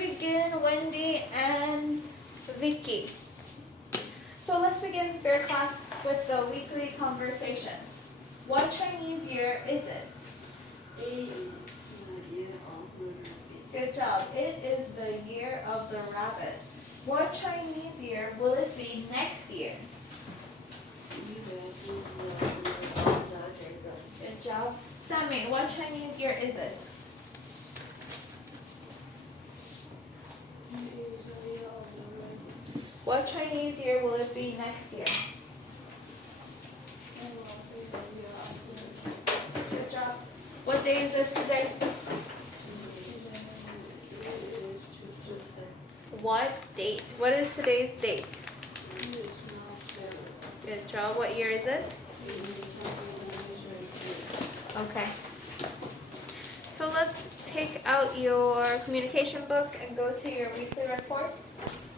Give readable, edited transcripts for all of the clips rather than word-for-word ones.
begin, Wendy and Vicky. So let's begin your class with the weekly conversation. What Chinese year is it? Good job. It is the year of the rabbit. What Chinese year will it be next year? Good job. Sammy, what Chinese year is it? What Chinese year will it be next year? Good job. What day is it today? What date? What is today's date? Good job. What year is it? Okay. So let's take out your communication books and go to your weekly report.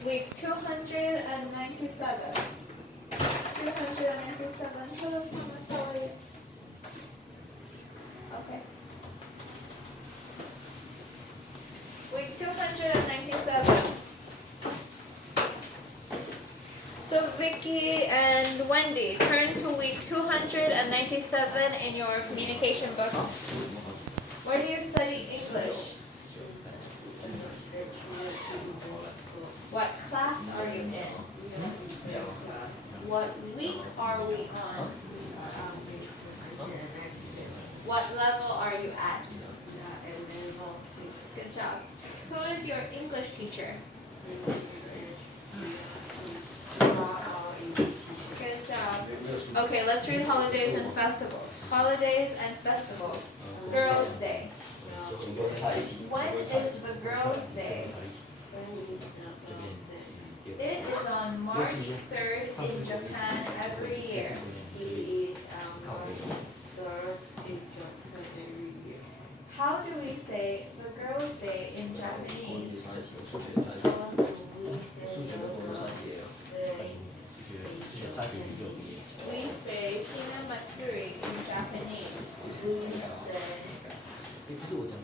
Week 297. 297. Hello, Thomas. How are you? Okay. Week 297. So Vicky and Wendy, turn to week 297 in your communication books. Where do you study English? What class are you in? What week are we on? What level are you at? Good job. Who is your English teacher? Good job. Okay, let's read holidays and festivals. Holidays and festivals. Girls' Day. When is the Girls' Day? It is on March 3rd in Japan every year. How do we say the Girls' Day in Japanese? We say Hina Matsuri in Japanese.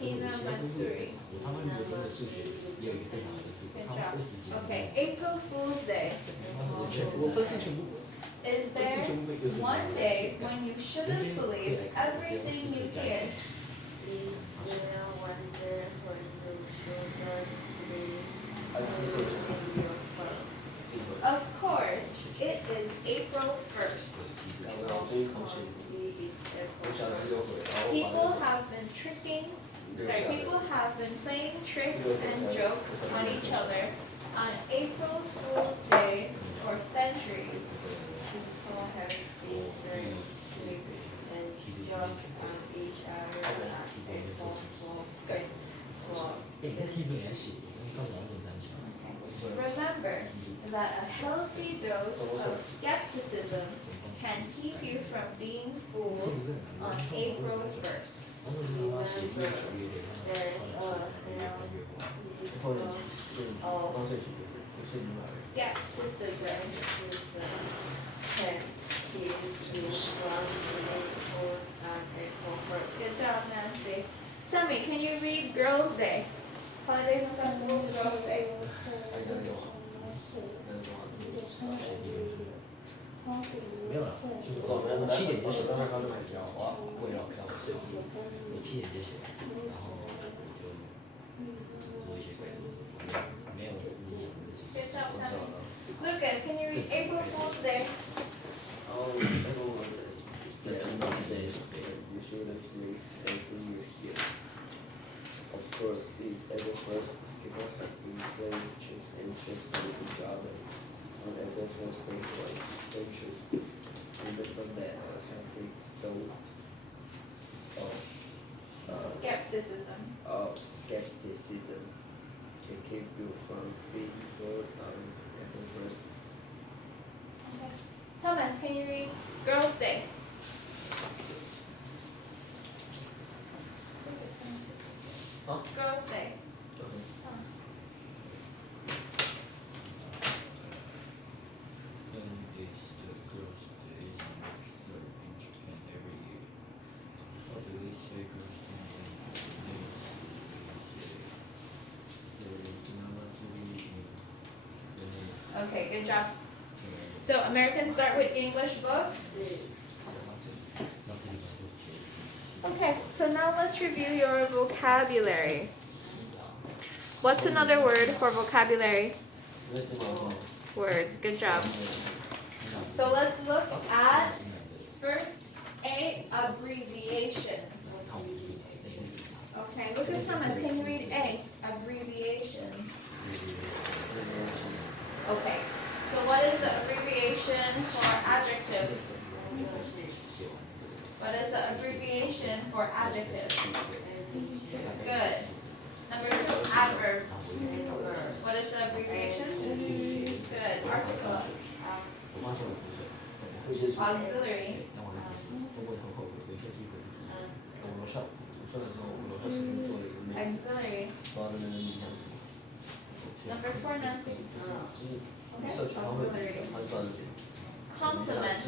Hina Matsuri. Good job. Okay, April Fool's Day. Is there one day when you shouldn't believe everything you hear? Of course, it is April 1st. People have been playing tricks and jokes on each other on April Fool's Day for centuries. People have been very sweet and joked on each other on April Fool's Day. Remember that a healthy dose of skepticism can keep you from being fooled on April 1st. Skepticism can keep you from being fooled on April 1st. Good job, Nancy. Sammy, can you read Girls' Day? Holidays and festivals, Girls' Day. Good job, Sammy. Lucas, can you read April Fool's Day? Of course, it's April 1st. People have been playing tricks and jokes on each other on April 1st day for centuries. Remember that a healthy dose of skepticism can keep you from being fooled on April 1st. Okay. Thomas, can you read Girls' Day? Girls' Day. Okay, good job. So Americans start with English book. Okay, so now let's review your vocabulary. What's another word for vocabulary? Words, good job. So let's look at first A, abbreviations. Okay, Lucas Thomas, can you read A, abbreviations? Okay, so what is the abbreviation for adjective? What is the abbreviation for adjective? Good. Number 2, adverb. What is the abbreviation? Good. Article. Auxiliary. Auxiliary. Number 4, Nancy. Auxiliary. Complement.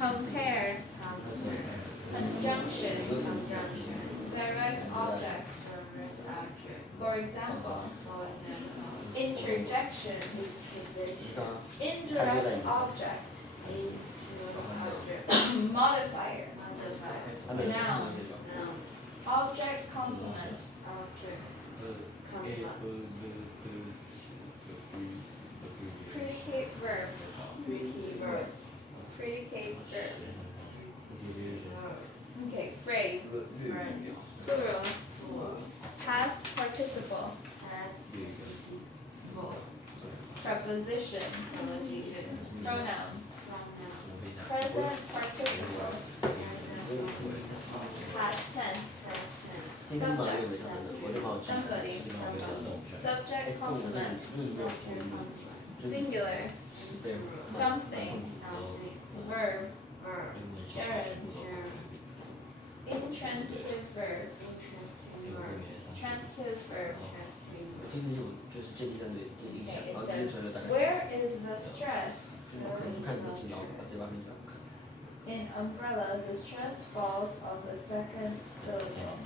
Compare. Conjunction. Direct object. For example. Interjection. Indirect object. Modifier. Noun. Object complement. Predicate verb. Predicate verb. Okay, phrase. Plural. Past participle. Preposition. Pronoun. Present participle. Past tense. Subject. Somebody. Subject complement. Singular. Something. Verb. Gerund. Intransitive verb. Transitive verb. Okay, it says, where is the stress? In umbrella, the stress falls on the second syllable.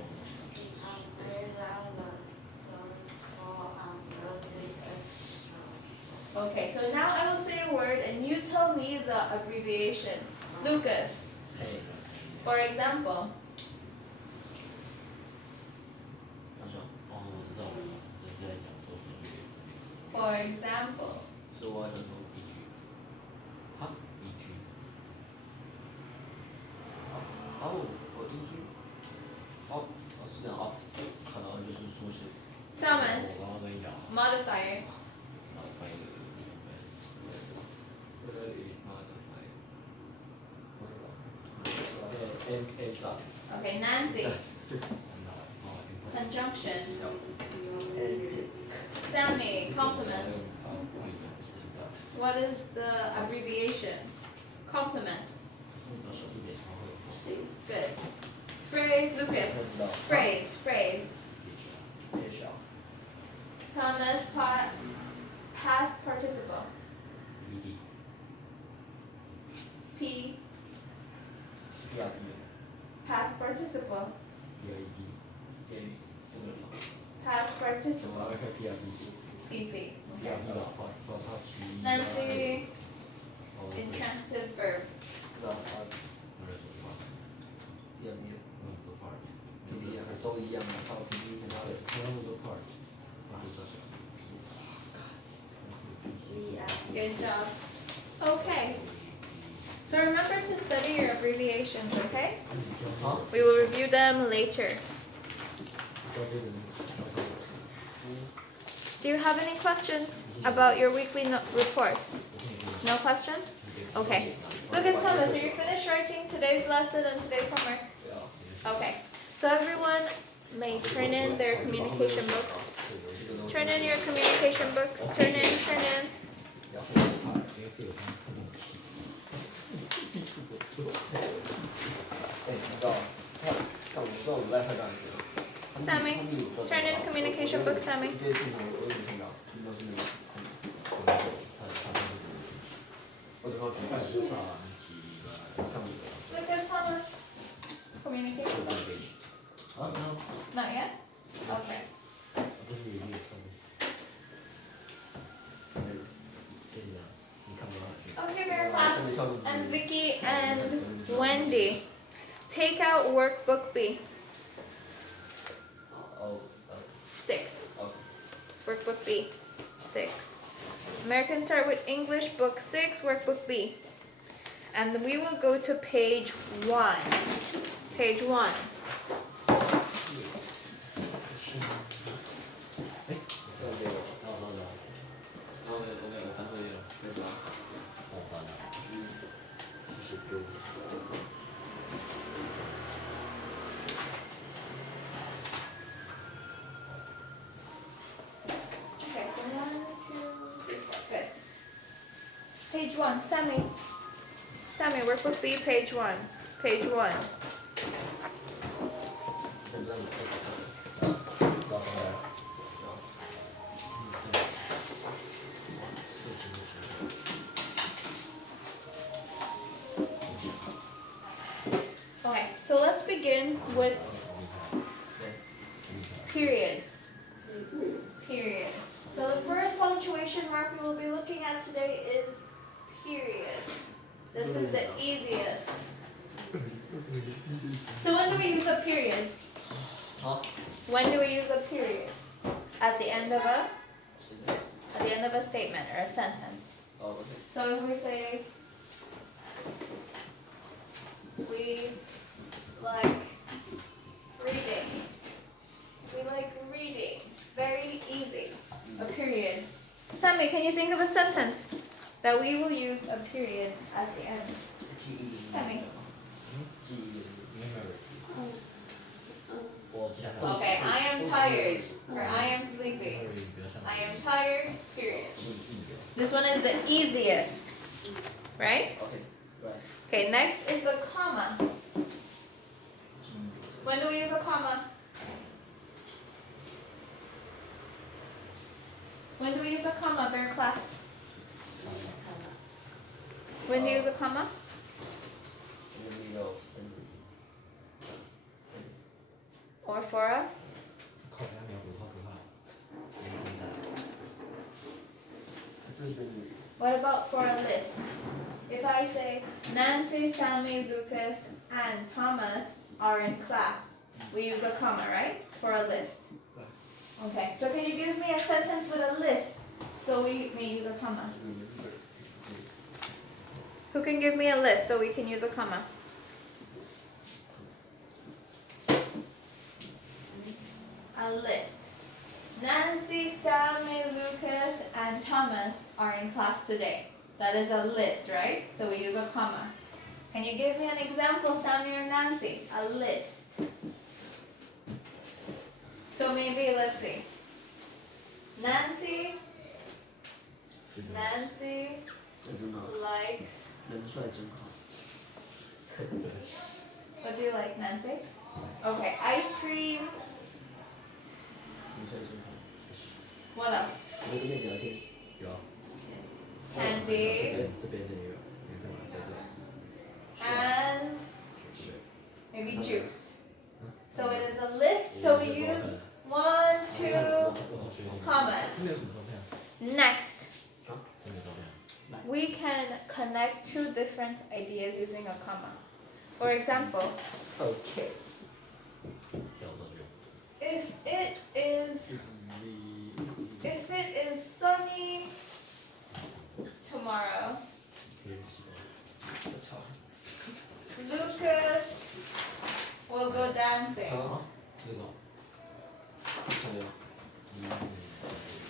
Okay, so now I will say a word and you tell me the abbreviation. Lucas. For example. For example. Thomas. Modifier. Okay, Nancy. Conjunction. Sammy. Complement. What is the abbreviation? Complement. Good. Phrase, Lucas. Phrase. Thomas, past participle. P. Past participle. Past participle. PP. Okay. Nancy. Intransitive verb. Good job. Okay. So remember to study your abbreviations, okay? We will review them later. Do you have any questions about your weekly report? No questions? Okay. Lucas Thomas, are you finished writing today's lesson and today's homework? Okay. So everyone may turn in their communication books. Turn in your communication books. Turn in. Sammy, turn in communication book, Sammy. Lucas Thomas, communication book. Not yet? Okay. D. Take out workbook B. Oh, 6. okay. Workbook B. 6. American Start with English, book 6, workbook B. And we will go to page 1. Page 1. Okay, so 1, 2, 3, 4. Good. Page 1. Sammy. Sammy, workbook B, page 1. Page 1. Okay, so let's begin with period. Period. So the first punctuation mark we will be looking at today is period. This is the easiest. So when do we use a period? When do we use a period? At the end of a statement or a sentence. Oh, okay. So if we say we like reading. We like reading. Very easy. A period. Sammy, can you think of a sentence that we will use a period at the end? Sammy. Okay, I am tired. Or I am sleepy. I am tired, period. This one is the easiest. Right? Okay, right. Okay, next is the comma. When do we use a comma? When do we use a comma, Bear class? When do you use a comma? In the middle of sentence. Or for a? What about for a list? If I say Nancy, Sammy, Lucas, and Thomas are in class, we use a comma, right? For a list. Okay, so can you give me a sentence with a list so we may use a comma? Who can give me a list so we can use a comma? A list. Nancy, Sammy, Lucas, and Thomas are in class today. That is a list, right? So we use a comma. Can you give me an example, Sammy or Nancy? A list. So maybe, let's see. Nancy likes, what do you like, Nancy? Okay, ice cream. What else? Candy. And maybe juice. So it is a list, so we use 1, 2 commas. Next, we can connect two different ideas using a comma. For example, Okay. if it is sunny tomorrow, That's hard. Lucas will go dancing.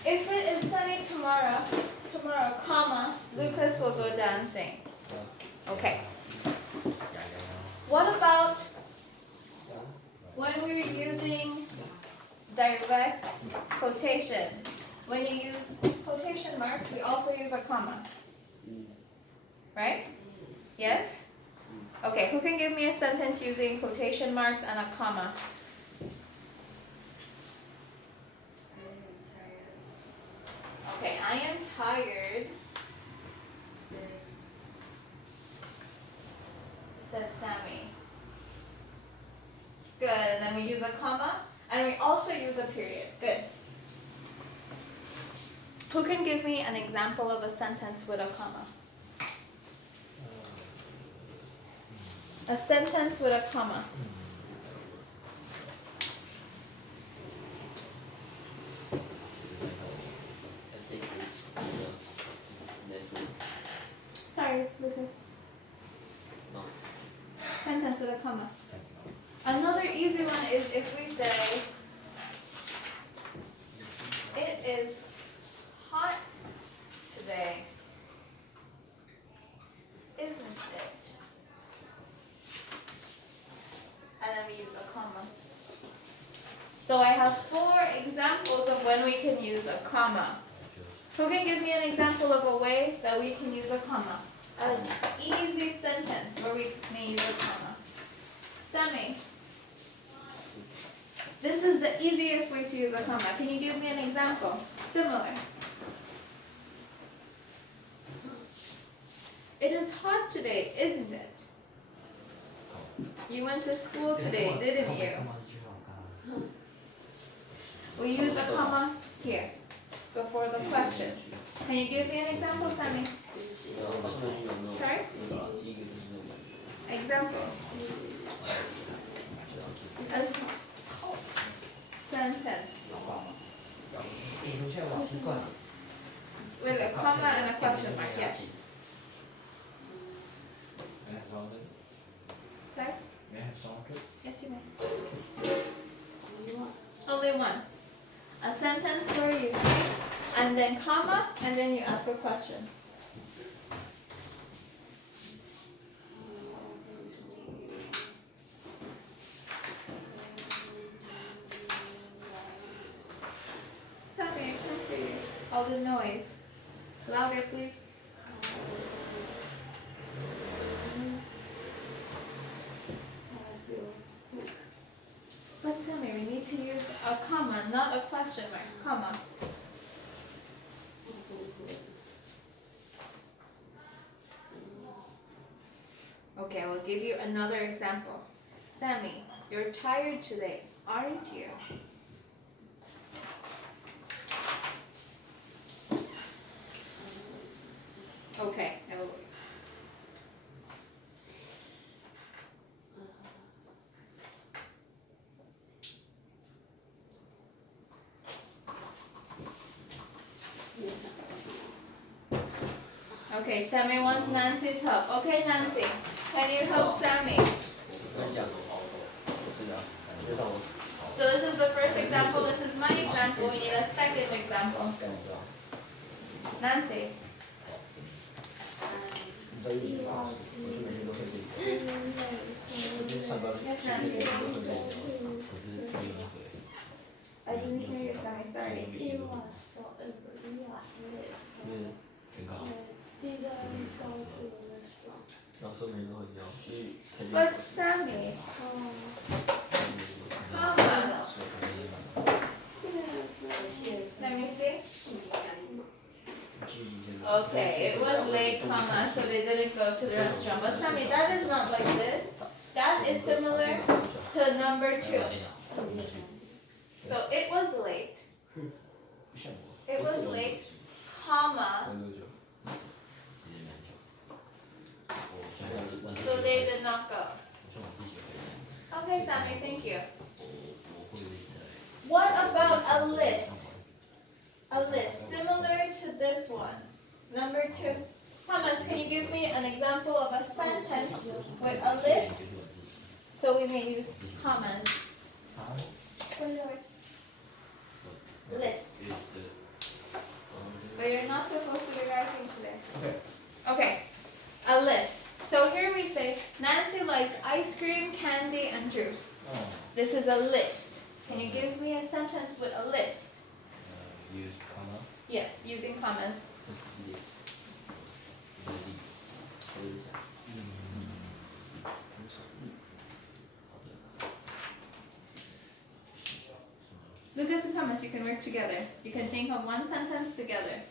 If it is sunny tomorrow, comma, Lucas will go dancing. Okay. What about when we're using direct quotation? When you use quotation marks, we also use a comma. Right? Yes? Okay, who can give me a sentence using quotation marks and a comma? Okay, I am tired. Said Sammy. Good, and then we use a comma, and we also use a period. Good. Who can give me an example of a sentence with a comma? A sentence with a comma. I think it's enough. Next one. Sorry, Lucas. No. Sentence with a comma. Another easy one is if we say, it is hot today, isn't it? And then we use a comma. So I have 4 examples of when we can use a comma. Who can give me an example of a way that we can use a comma? An easy sentence where we may use a comma. Sammy. This is the easiest way to use a comma. Can you give me an example? Similar. It is hot today, isn't it? You went to school today, didn't you? We use a comma here before the question. Can you give me an example, Sammy? Sorry? Example. A sentence with a comma and a question mark. Yes. Sorry? Yes, you may. Only one. A sentence where you say, and then comma, and then you ask a question. Sammy, I can't hear you. All the noise. Louder, please. But Sammy, we need to use a comma, not a question mark. Comma. Okay, I will give you another example. Sammy, you're tired today, aren't you? Okay, no. Okay, Sammy wants Nancy's help. Okay, Nancy, can you help Sammy? So this is the first example, this is my example, we need a second example. Nancy. Yes, Nancy. I didn't hear you, Sammy, sorry. It was so ugly. It was lit. Didn't go to the restaurant. But Sammy, comma. Let me see. Okay, it was late, comma, so they didn't go to the restaurant. But Sammy, that is not like this. That is similar to number 2. So it was late. It was late, comma. So they did not go. Okay, Sammy, thank you. What about a list? A list, similar to this one. Number 2. Thomas, can you give me an example of a sentence with a list? So we may use commas. List. But you're not supposed to be writing today. Okay, a list. So here we say, Nancy likes ice cream, candy, and juice. This is a list. Can you give me a sentence with a list? Use comma. Yes, using commas. Lucas and Thomas, you can work together. You can think of one sentence together.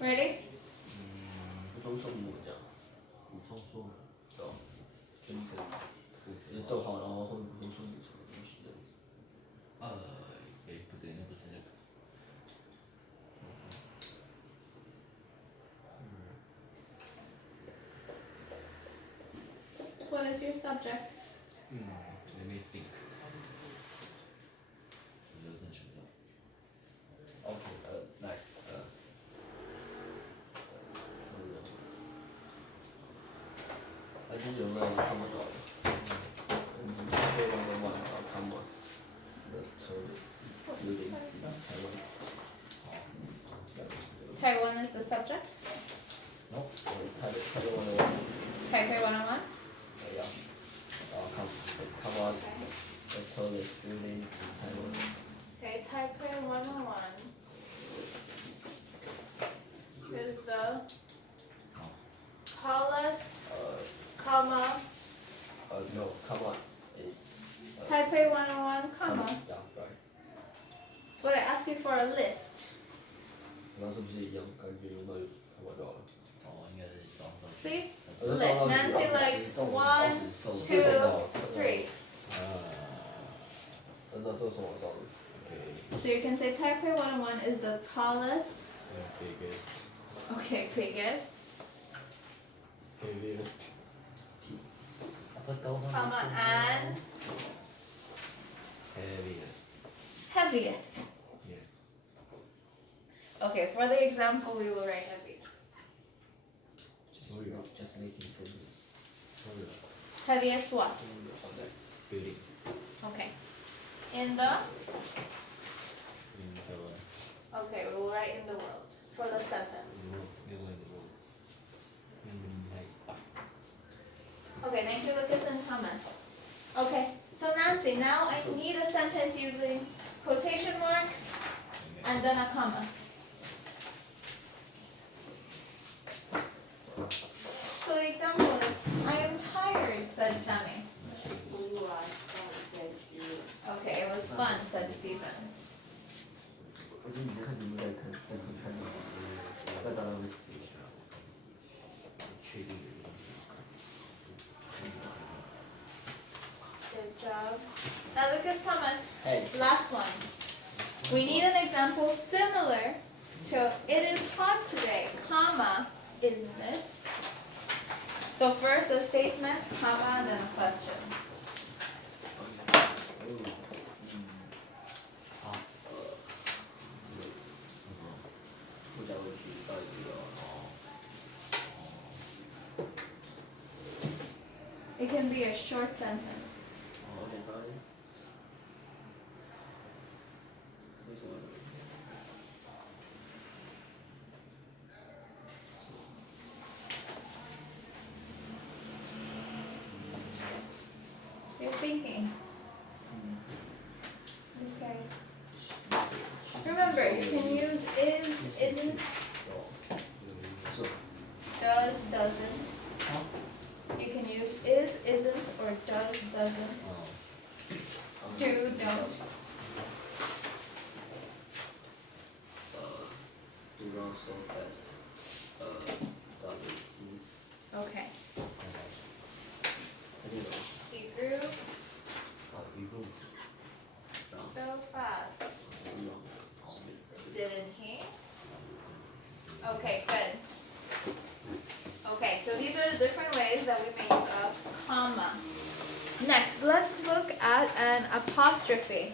Ready? 逗号，然后后面补充数字什么东西的。不对，那不是那个。What is your subject? Let me think. 有真什么OK，来，I think you're right. Come on, Taiwan the one. Come on. The terrorist building in Taiwan. Taiwan is the subject? No, Taiwan the one. Taipei 101? Yeah. Come on. The tallest building in Taiwan. Okay, Taipei 101 is the tallest, comma, No, come on. Taipei 101, comma. Yeah, right. But I asked you for a list. 刚刚是不是一样？感觉用到就看完就好了。应该是双手。 See? List. Nancy likes 1, 2, 3. 那这个是我找的。 So you can say Taipei 101 is the tallest, Biggest. okay, biggest, Heaviest. comma, and Heaviest. heaviest. Yes. Okay, for the example, we will write heavy. Just making sentences. Heaviest what? Building. Okay. In the, In Taiwan. okay, we will write in the world for the sentence. Okay, thank you, Lucas and Thomas. Okay, so Nancy, now I need a sentence using quotation marks and then a comma. So the example is, I am tired, said Sammy. Okay, it was fun, said Stephen. 我觉得你在看节目在看你，要找到那个。确定。 Good job. Now Lucas Thomas, Hey. last one. We need an example similar to it is hot today, comma, isn't it? So first a statement, comma, then a question. 不讲问题，到底是有 It can be a short sentence. OK，可以。为什么？ You're thinking. Okay. Remember, you can use is, isn't, does, doesn't. You can use is, isn't, or does, doesn't. Do, don't. We run so fast. Doesn't eat. Okay. Anyway, He grew 이거 so fast, no. didn't he? Okay, good. Okay, so these are the different ways that we may use a comma. Next, let's look at an apostrophe.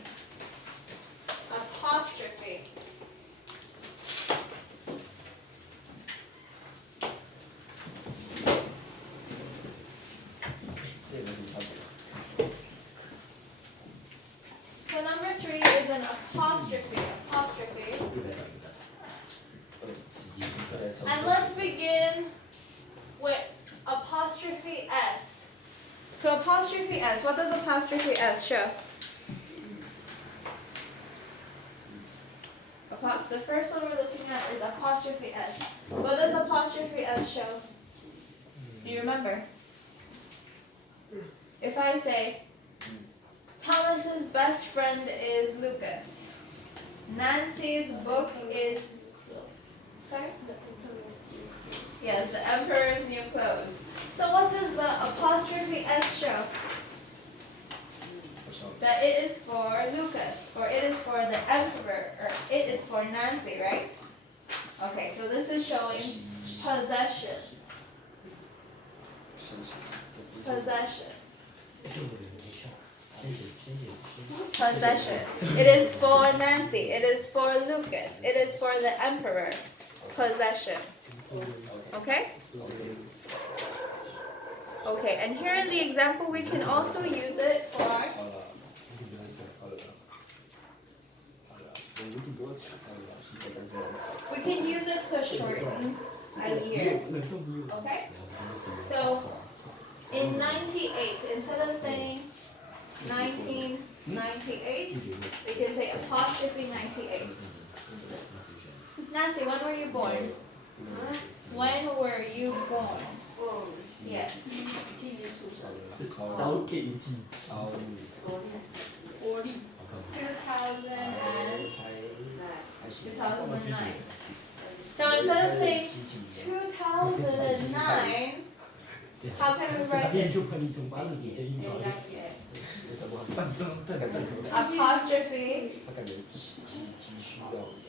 Apostrophe. So number 3 is an apostrophe. Apostrophe. And let's begin with apostrophe S. So apostrophe S, what does apostrophe S show? The first one we're looking at is apostrophe S. What does apostrophe S show? Do you remember? If I say, Thomas's best friend is Lucas. Nancy's book is, sorry? Yes, the Emperor's New Clothes. So what does the apostrophe S show? that it is for Lucas, or it is for the emperor, or it is for Nancy, right? Okay, so this is showing possession. Possession. Possession. It is for Nancy. It is for Lucas. It is for the emperor. Possession. Okay? Okay, and here in the example, we can also use it for. We can use it to shorten a year. Okay? So, in 98, instead of saying 1998, we can say apostrophe 98. Nancy, when were you born? When were you born? Yes. 2009. So instead of saying 2009, how can we write it? Apostrophe.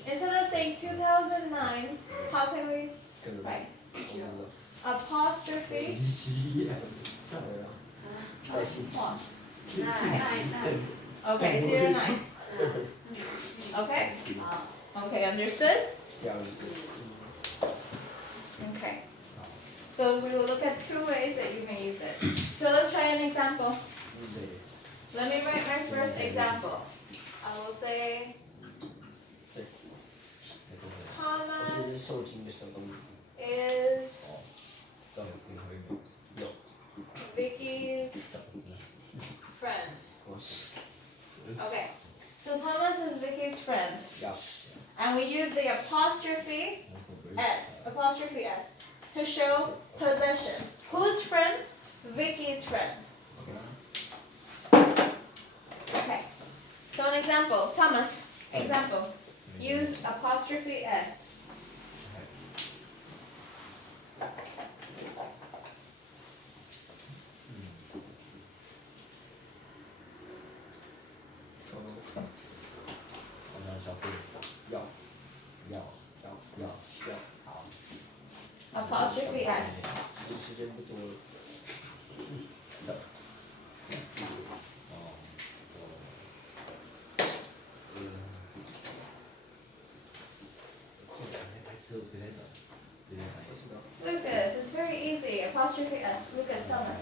Instead of saying 2009, how can we write? Apostrophe. Okay, 09. Okay? Okay, understood? Okay. So we will look at two ways that you may use it. So let's try an example. Let me write my first example. I will say Thomas is Vicky's friend. Okay. So Thomas is Vicky's friend. And we use the apostrophe S to show possession. Whose friend? Vicky's friend. Okay. So an example. Thomas, example. Use apostrophe S. Apostrophe S. Lucas, it's very easy. Apostrophe S. Lucas, Thomas.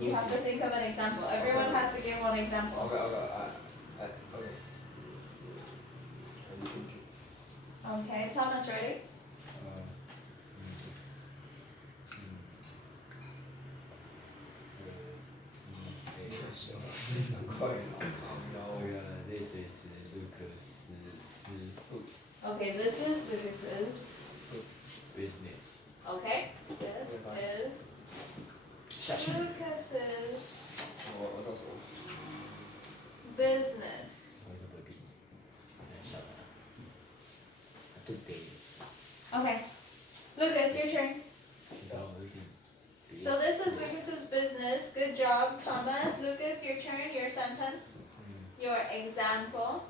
You have to think of an example. Everyone has to give one example. Okay, Thomas, ready? Okay, this is Lucas's business. Okay, this is Lucas's business. Okay, Lucas, your turn. So this is Lucas's business. Good job, Thomas. Lucas, your turn. Your sentence. Your example.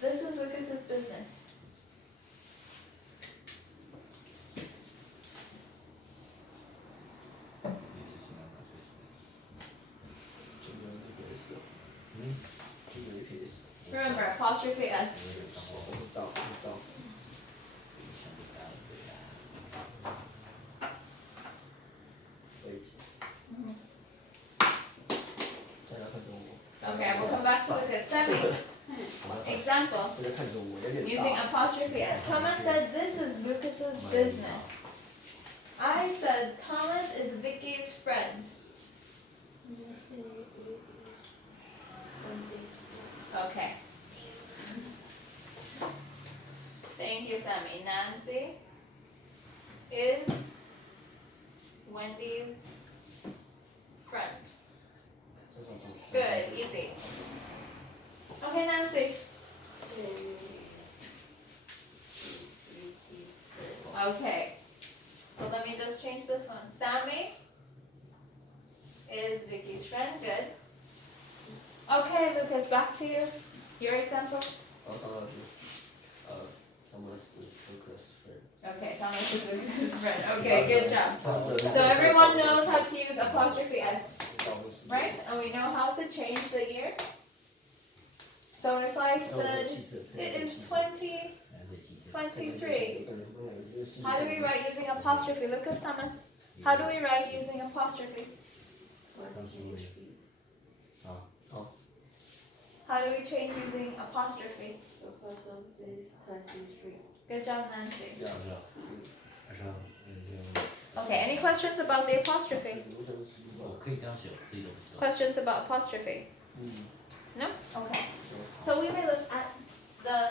This is Lucas's business. Remember, apostrophe S. Okay, we'll come back to Lucas. Semi. Example. Using apostrophe S. Thomas said this is Lucas's business. I said Thomas is Vicky's friend. Okay. Thank you, Sammy. Nancy is Wendy's friend. Good, easy. Okay, Nancy. Okay. So let me is Vicky's friend. Good. Okay, Lucas, back to you. Your example. Thomas is Lucas' friend. Okay, Thomas is Lucas's friend. Okay, good job. So everyone knows how to use apostrophe S, right? And we know how to change the year. So if I said it is 2023, how do we write using apostrophe? Lucas, Thomas, how do we write using apostrophe? How do we change using apostrophe? Good job, Nancy. Okay, any questions about the apostrophe? 我可以这样写，我自己都不知道。 Questions about apostrophe? No? Okay. So we may look at the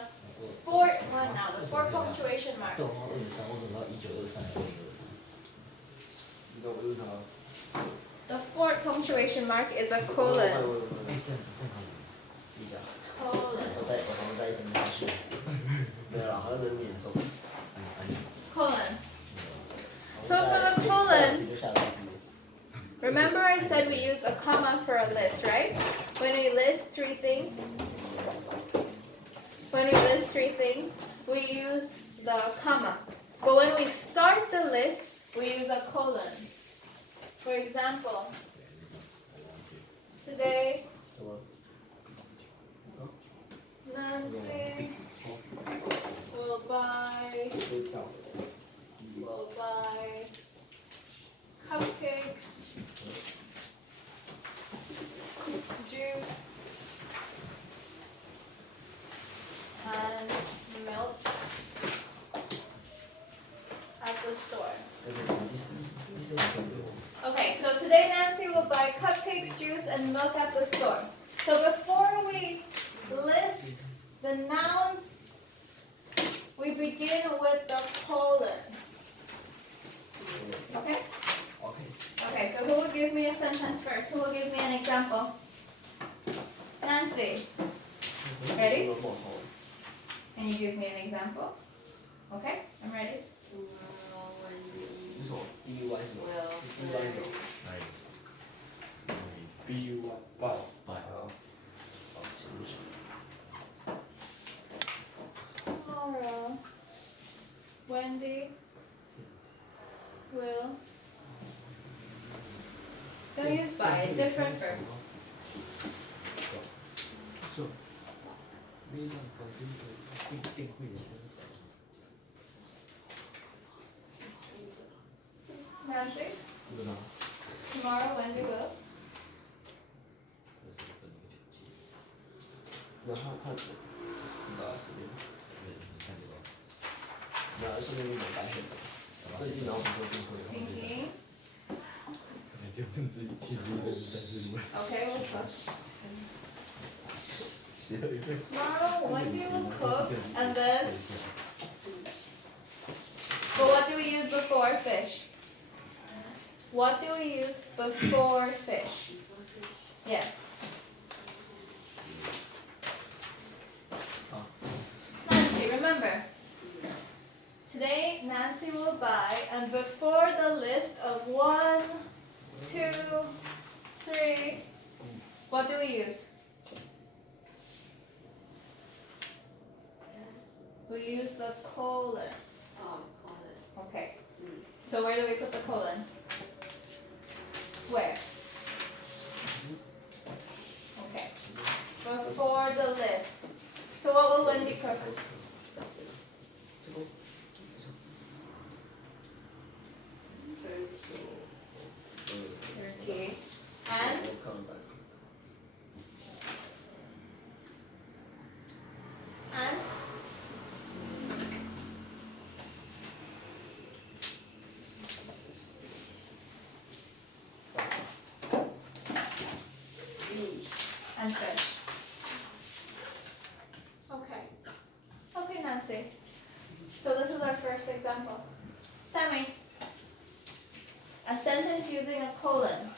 fourth one now, the four punctuation mark. 逗号23，我等到1923、2023。 The fourth punctuation mark is a colon. 哎，这样子正好。 Colon. 我在一边大学。对了，好像能免中。 Colon. So for the colon, remember I said we use a comma for a list, right? When we list three things, we use the comma. But when we start the list, we use a colon. For example, today, Nancy will buy cupcakes, juice, and milk at the store. Okay, so today Nancy will buy cupcakes, juice, and milk at the store. So before we list the nouns, we begin with the colon. Okay? Okay, so who will give me a sentence first? Who will give me an example? Nancy. Ready? Can you give me an example? Okay, I'm ready. Tomorrow, Wendy will. Don't use by, it's different verb. Nancy? Tomorrow, Wendy will. 然后他，你知道是那个，那是那个大学的，那经常不做就会。 Thinking. 71%。 Okay, we'll cook. Tomorrow, Wendy will cook, and then. But what do we use before fish? What do we use before fish? Yes. Nancy, remember. Today, Nancy will buy, and before the list of 1, 2, 3, what do we use? We use the colon. Okay. So where do we put the colon? Where? Okay. Before the list. So what will Wendy cook? Turkey. And? And? And fish. Okay. Okay, Nancy. So this is our first example. Sammy. A sentence using a colon.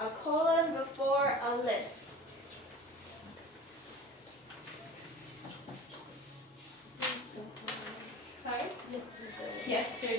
A colon before a list. Sorry? Yesterday.